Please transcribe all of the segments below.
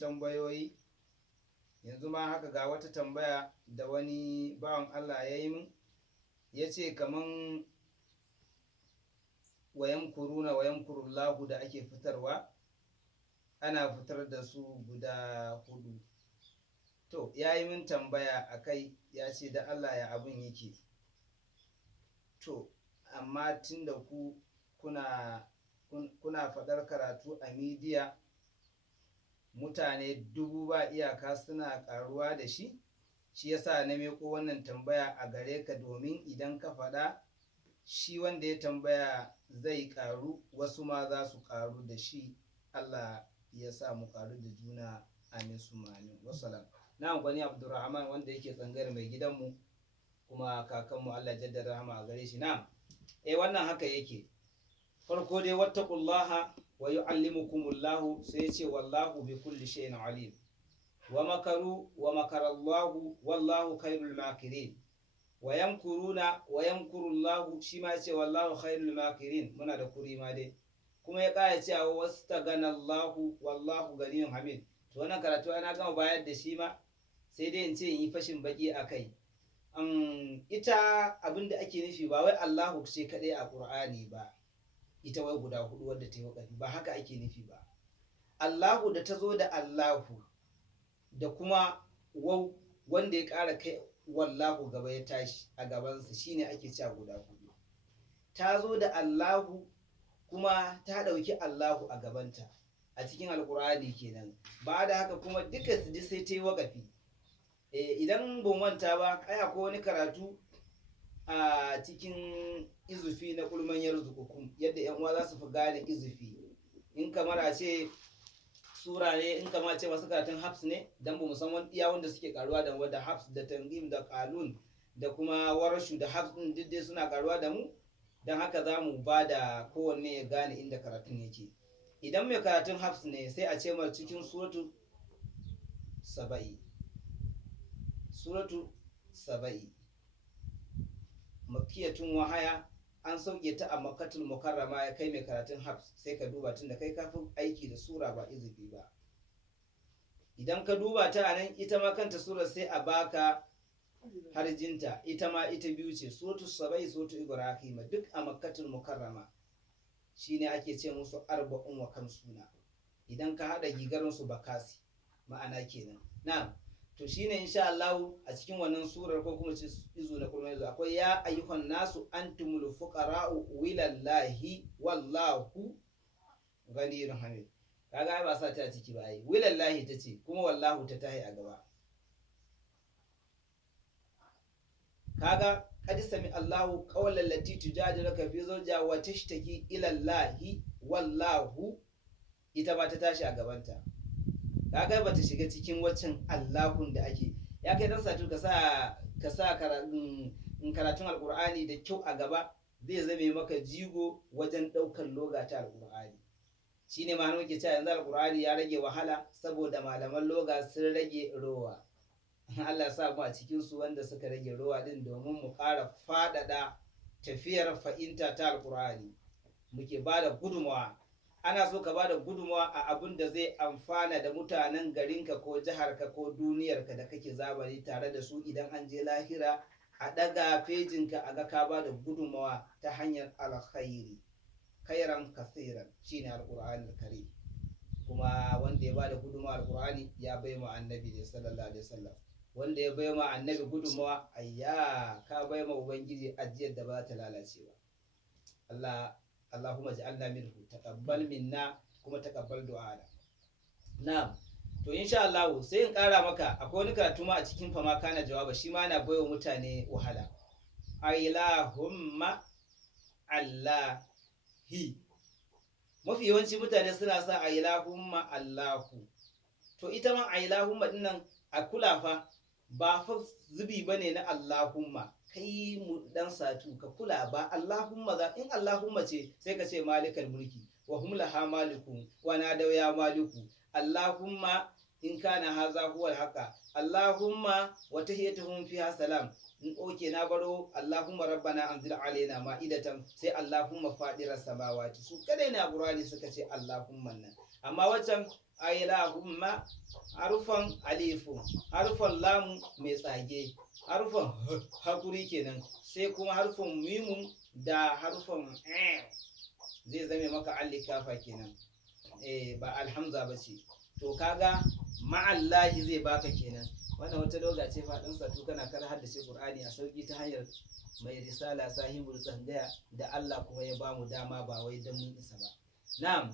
tambayoyi. Yanzu ma haka ga wata tambaya da wani bawan Allah ya yi min, ya ce kaman wayan kurullahu da ake fitarwa, ana fitar da su guda 4. To, ya yi min tambaya a kai, ya ce da Allah ya abin yake. To, amma tun da kuna faɗar karatu a midiya, mutane 1000 ba iyaka suna ƙaruwa da shi, shi yasa na meko wannan tambaya a gare ka, domin idan ka faɗa, shi wanda ya tambaya zai ƙaru, wasu ma za su ƙaru da shi. Allah ya sa mu ƙaru da juna, amin summa amin. Wassalam. Na gwani Abdurrahman wanda yake tsangayar mai gidanmu kuma kakanmu, Allah jaddada rahama a gare shi. Na wannan haka yake. Farko dai wattaqullaha wa yu'allimukumullahu, sai ce wallahu bi kulli shay'in alim. Wa makaru wa makarallahu wallahu khairul makirin. Wa yamkuruna wa yamkurullahu, shi ma ce wallahu khairul makirin. Muna da kuri ma dai. Kuma ya kaya cewa wastaganallahu wallahu ganiyun hamid. To wannan karatu ana gama bayar da shi ma, sai dai in ce in yi fashin baki a kai. Ita abinda ake nufi ba wai Allahu ce kadai a Qur'ani ba, ita wai guda 4 wadda ta yi wakafi, ba haka ake nufi ba. Allahu da ta zo da Allahu da kuma wau wanda ya ƙara kai wallahu gaba ya tashi a gabansa, shine ake cewa guda 4. Ta zo da Allahu kuma ta ɗauki Allahu a gabanta a cikin Alƙur'ani kenan. Ba da haka kuma duka su ji sai ta yi wakafi. Idan ban manta ba, ai akwai wani karatu a cikin izufi na kulman yarzuqukum, yadda yan uwa za su fi gane izufi. In kamar a ce sura ne, in kamar a ce masu karatun hafs ne, dan ba musamman iya wanda suke karuwa da wadda hafs da tanzim da qalun da kuma warashu da hafs din duk dai suna karuwa da mu, dan haka za mu ba da kowanne ya gane inda karatun yake. Idan mai karatun hafs ne, sai a ce mar cikin suratu saba'i makiyatun wahaya, an sauke ta a makkatul mukarrama. Ya kai mai karatun hafs, sai ka duba tunda kai kafin aiki da sura ba izifi ba. Idan ka duba ta a nan, ita ma kanta sura sai a baka harjinta, ita ma ita biyu ce, suratu saba'i, suratu ibrahim, duk a makkatul mukarrama. Shine ake ce musu arba'un wa kamsuna, idan ka hada gigarin su bakasi, ma'ana kenan. Na'am. To shine insha Allah a cikin wannan surar, ko kuma ce izu na kullum yanzu, akwai ya ayyuhan nasu antumul fuqara'u wilallahi wallahu ghaniyun hamid. Kaga ba sa ta ciki ba, ai wilallahi tace, kuma wallahu ta tahi a gaba. Kaga qad sami Allahu qawlan lati tujadiluka fi zawjiha wa tashtaki ila Allahi wallahu, ita ba ta tashi a gabanta. Kaga ba ta shiga cikin waccan Allahun da ake. Ya kai dan satu ka sa karatun Alqur'ani da kyau a gaba, zai zame maka jigo wajen daukar loga ta Alqur'ani. Shine ma muke cewa yanzu Alqur'ani ya rage wahala saboda malaman loga sun rage rowa. Allah ya sa mu a cikin su wanda suka rage rowa din, domin mu ƙara faɗaɗa tafiyar fahimta ta Alqur'ani. Muke bada gudunmawa. Ana so ka bada gudunmawa a abin da zai amfana da mutanen garinka ko jiharka ko duniyarka da kake zamani tare da su. Idan an je lahira, a ɗaga fejinka a ga ka bada gudunmawa ta hanyar alkhairi, khairan kasiran, shine Alqur'ani Karim. Kuma wanda ya bada gudunmawa Alqur'ani ya bai ma annabi ne sallallahu alaihi wasallam. Wanda ya bai ma annabi gudunmawa, ayya ka bai ma ubangiji ajiyar da ba ta lalace ba. Allahumma ja'alna minhu, taqabbal minna, kuma taqabbal du'ana. Na'am. To insha Allah sai in ƙara maka, akwai wani karatu ma a cikin fama kana jawaba, shi ma na baiwa mutane wahala. Allahumma Allahi. Mafi yawanci mutane suna sa Allahumma Allahu. To ita ma Allahumma dinnan a kula fa, ba fa zubi bane na Allahumma. Kai mu dan satu ka kula, ba Allahumma za, in Allahumma ce sai ka ce malikal mulki wa hum laha malikun wa nadaw ya maliku. Allahumma in kana haza huwa haqa, Allahumma wa tahiyyatuhum fiha salam. In oke na baro Allahumma rabbana anzil alaina ma'idatan, sai Allahumma fadira samawati. Su kadai na Qur'ani suka ce Allahumma nan. Amma waccan ailahumma harufan alifu, harufan lamu mai tsage, harufan hakuri kenan, sai kuma harufan mimun da harufan zai zame maka allikafa kenan, ba alhamza ba ce. To kaga ma'allahi zai baka kenan. Wannan wata doga ce faɗin satu kana kar haddace Qur'ani a sauki ta hanyar mai risala sahibul tsangaya da Allah kuma ya bamu dama ba wai dan mun isa ba. Na'am,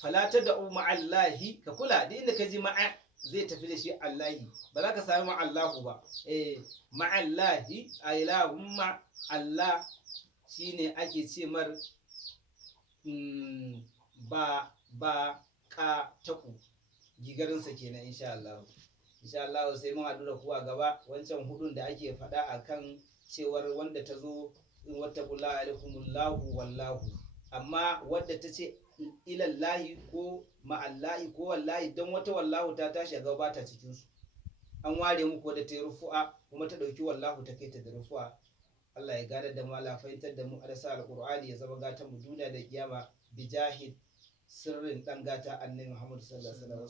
fala tad'u ma'allahi, ka kula da inda ka ji ma'a zai tafi da shi Allahi, ba za ka sami ma'allahu ba. Ma'allahi ailahumma, Allah shine ake ce mar ba ka taku gigarinsa kenan. Insha Allah sai mun haɗu da ku a gaba. Wancan hudun da ake faɗa akan cewar wanda ta zo in wattaqullaha alaikumullahu wallahu, amma wadda ta ce ilallahi ko ma'allahi ko wallahi, don wata wallahu ta tashi a gaba ta cikin su, an ware muku wadda ta yi rufu'a kuma ta ɗauki wallahu ta kai ta da rufu'a. Allah ya gane da mu, Allah fahimtar da mu, arsa alqur'ani ya zama gatan mu duniya da kiyama, bijahid sirrin dan gata annabi Muhammad sallallahu alaihi wasallam.